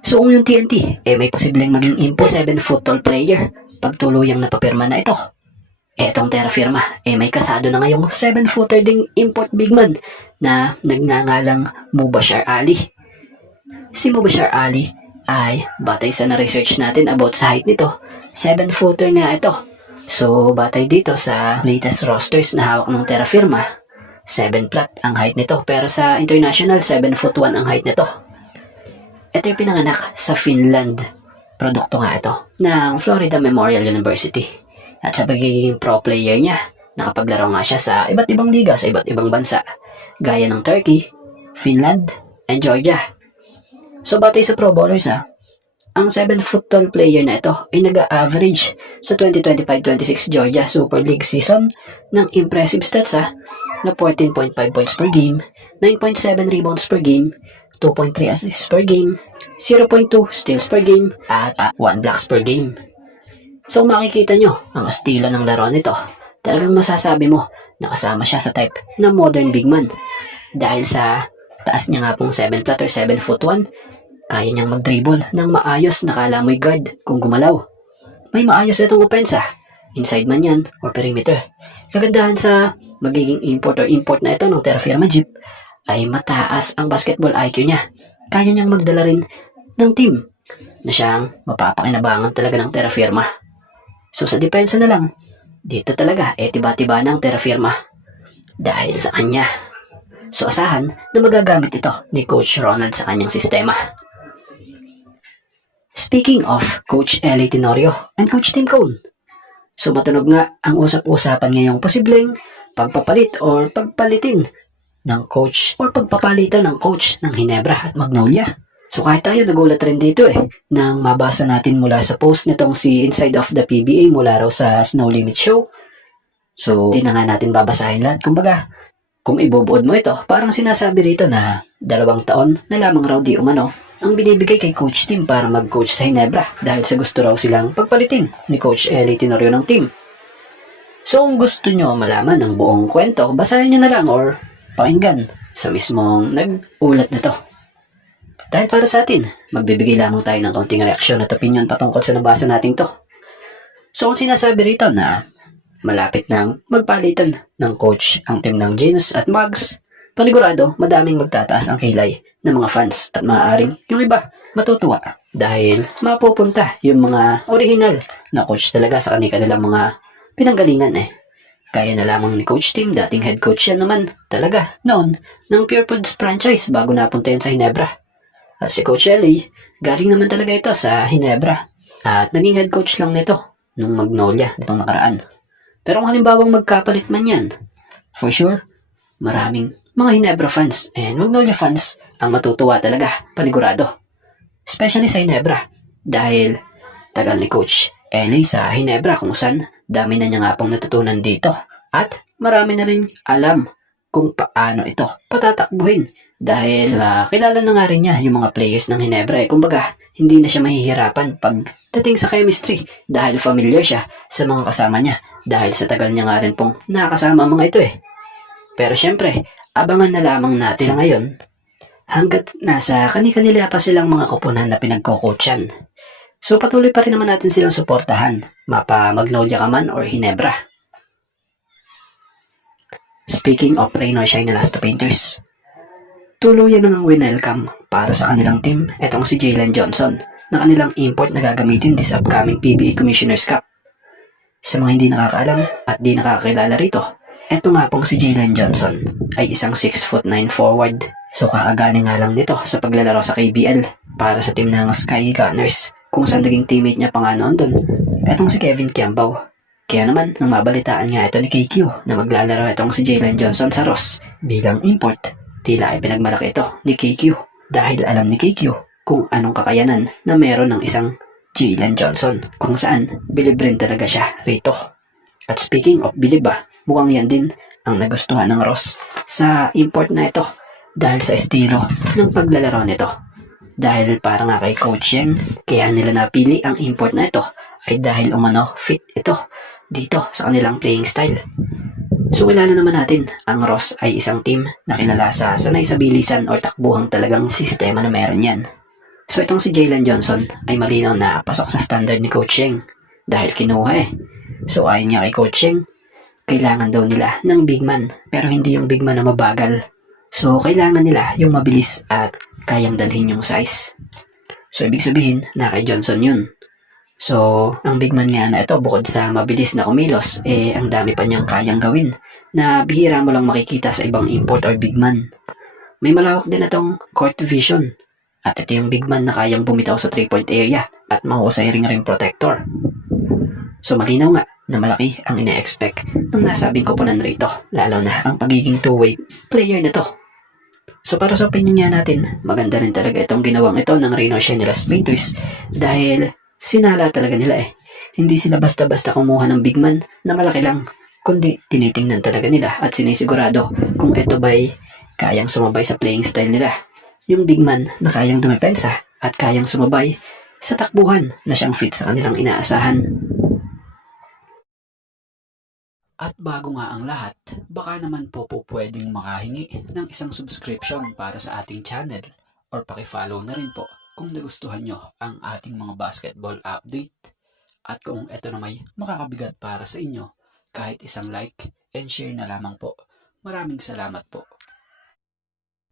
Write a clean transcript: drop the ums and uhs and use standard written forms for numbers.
So kung yung TNT, may posibleng maging impo 7 foot tall player pag tuluyang napapirma na ito. Etong Terra Firma, may kasado na ngayong 7-footer ding import big man na nagngangalang Mubashir Ali. Si Mubashir Ali ay batay sa na-research natin about sa height nito, 7-footer nga ito. So batay dito sa latest rosters na hawak ng Terra Firma, 7 flat ang height nito, pero sa international 7'1" ang height nito. Ito yung pinanganak sa Finland. Produkto nga ito ng Florida Memorial University. At sa pagiging pro player niya, nakapaglaro nga siya sa iba't ibang liga sa iba't ibang bansa, gaya ng Turkey, Finland, and Georgia. So batay sa pro bowlers ang 7-foot tall player na ito ay nag-average sa 2025-26 Georgia Super League season ng impressive stats na 14.5 points per game, 9.7 rebounds per game, 2.3 assists per game, 0.2 steals per game, at 1 blocks per game. So makikita nyo ang estilo ng laro nito. Talagang masasabi mo na kasama siya sa type na modern big man. Dahil sa taas niya nga pong 7 flat or 7'1", kaya niyang mag-dribble ng maayos na kala mo'y guard kung gumalaw. May maayos itong opensa, inside man yan or perimeter. Kagandahan sa magiging import na ito ng Terra Firma Jeep ay mataas ang basketball IQ niya. Kaya niyang magdala rin ng team na siyang mapapakinabangan talaga ng Terra Firma. So sa depensa na lang, dito talaga tiba-tiba ng Terra Firma dahil sa kanya. So asahan na magagamit ito ni Coach Ronald sa kanyang sistema. Speaking of Coach Eli Tenorio and Coach Tim Cone, so matunog nga ang usap-usapan ngayong posibleng pagpapalit or pagpalitin ng coach or pagpapalitan ng coach ng Ginebra at Magnolia. So kahit tayo nagulat rin dito nang mabasa natin mula sa post nitong si Inside of the PBA mula raw sa Snow Limit Show. So di na nga natin babasahin lahat. Kumbaga, kung ibubuod mo ito, parang sinasabi rito na 2 taon na lamang raw di umano ang binibigay kay Coach Tim para mag-coach sa Ginebra dahil sa gusto raw silang pagpalitin ni Coach Eli Tenorio ng team. So kung gusto nyo malaman ang buong kwento, basahin nyo na lang or pakinggan sa mismong nag-ulat na to. Dahil para sa atin, magbibigay lamang tayo ng kaunting reaksyon at opinion patungkol sa nabasa natin to. So kung sinasabi rito na malapit nang magpalitan ng coach ang team ng Jeans at Mugs, panigurado madaming magtataas ang kilay ng mga fans at maaaring yung iba matutuwa dahil mapupunta yung mga original na coach talaga sa kanilang mga pinanggalingan Kaya na lamang ni Coach Tim, dating head coach yan naman talaga noon ng Pure Foods franchise bago napunta yan sa Ginebra. At si Coach Eli, galing naman talaga ito sa Ginebra at naging head coach lang nito nung Magnolia nitong nakaraan. Pero kung halimbawang magkapalit man yan, for sure, maraming mga Ginebra fans and Magnolia fans ang matutuwa talaga, panigurado. Especially sa Ginebra dahil tagal ni Coach Eli sa Ginebra kung saan dami na niya nga pong natutunan dito at marami na rin alam kung paano ito patatakbuhin dahil kilala na nga rin niya yung mga players ng Ginebra kumbaga hindi na siya mahihirapan pagdating sa chemistry dahil familiar siya sa mga kasama niya dahil sa tagal niya nga rin pong nakakasama ang mga ito Pero syempre, abangan na lamang natin sa ngayon hanggat nasa kani-kanila pa silang mga koponan na pinagko-coachan. So patuloy pa rin naman natin silang suportahan, mapa Magnolia ka man or Ginebra. Speaking of Reynoy Shine Elasto Painters, tuluyan na ng winelcome para sa kanilang team etong si Jalen Johnson na kanilang import na gagamitin this upcoming PBA Commissioner's Cup. Sa mga hindi nakakaalam at di nakakilala rito, eto nga pong si Jalen Johnson ay isang 6'9" forward. So kakagaling nga lang nito sa paglalaro sa KBL para sa team ng Sky Gunners kung saan naging teammate niya pa nga noon doon, etong si Kevin Kiambao. Kaya naman, nang mabalitaan nga ito ni KQ na maglalaro itong si Jalen Johnson sa Ross bilang import, tila ay pinagmalaki ito ni KQ dahil alam ni KQ kung anong kakayanan na meron ng isang Jalen Johnson kung saan bilib rin talaga siya rito. At speaking of bilib mukhang yan din ang nagustuhan ng Ross sa import na ito dahil sa estilo ng paglalaro nito. Dahil para nga kay Coach Yang, kaya nila napili ang import na ito ay dahil umano fit ito dito sa kanilang playing style. So kilala naman natin, ang Ross ay isang team na kilala sa sanay sa bilisan or takbuhang talagang sistema na meron yan. So itong si Jalen Johnson ay malinaw na pasok sa standard ni Coach Yeng dahil kinuha eh. So ayon niya kay Coach Yeng, kailangan daw nila ng big man pero hindi yung big man na mabagal. So kailangan nila yung mabilis at kayang dalhin yung size. So ibig sabihin na kay Johnson yun. So ang big man nga na ito bukod sa mabilis na kumilos, ang dami pa niyang kayang gawin na bihira mo lang makikita sa ibang import or big man. May malawak din itong court vision. At ito yung big man na kayang bumitaw sa 3-point area at mahusay ring protector. So malinaw nga na malaki ang ine-expect ng nasabing koponan rito, lalo na ang pagiging two-way player nito. So para sa opinion nga natin, maganda rin talaga itong ginawang ito ng Reno Shinilas Painters dahil sinala talaga nila eh. Hindi sila basta-basta kumuha ng big man na malaki lang, kundi tinitingnan talaga nila at sinisigurado kung ito ba'y kayang sumabay sa playing style nila. Yung big man na kayang dumepensa at kayang sumabay sa takbuhan na siyang fit sa kanilang inaasahan. At bago nga ang lahat, baka naman po pwedeng makahingi ng isang subscription para sa ating channel or pakifollow na rin po kung nagustuhan nyo ang ating mga basketball update. At kung ito na may makakabigat para sa inyo, kahit isang like and share na lamang po. Maraming salamat po.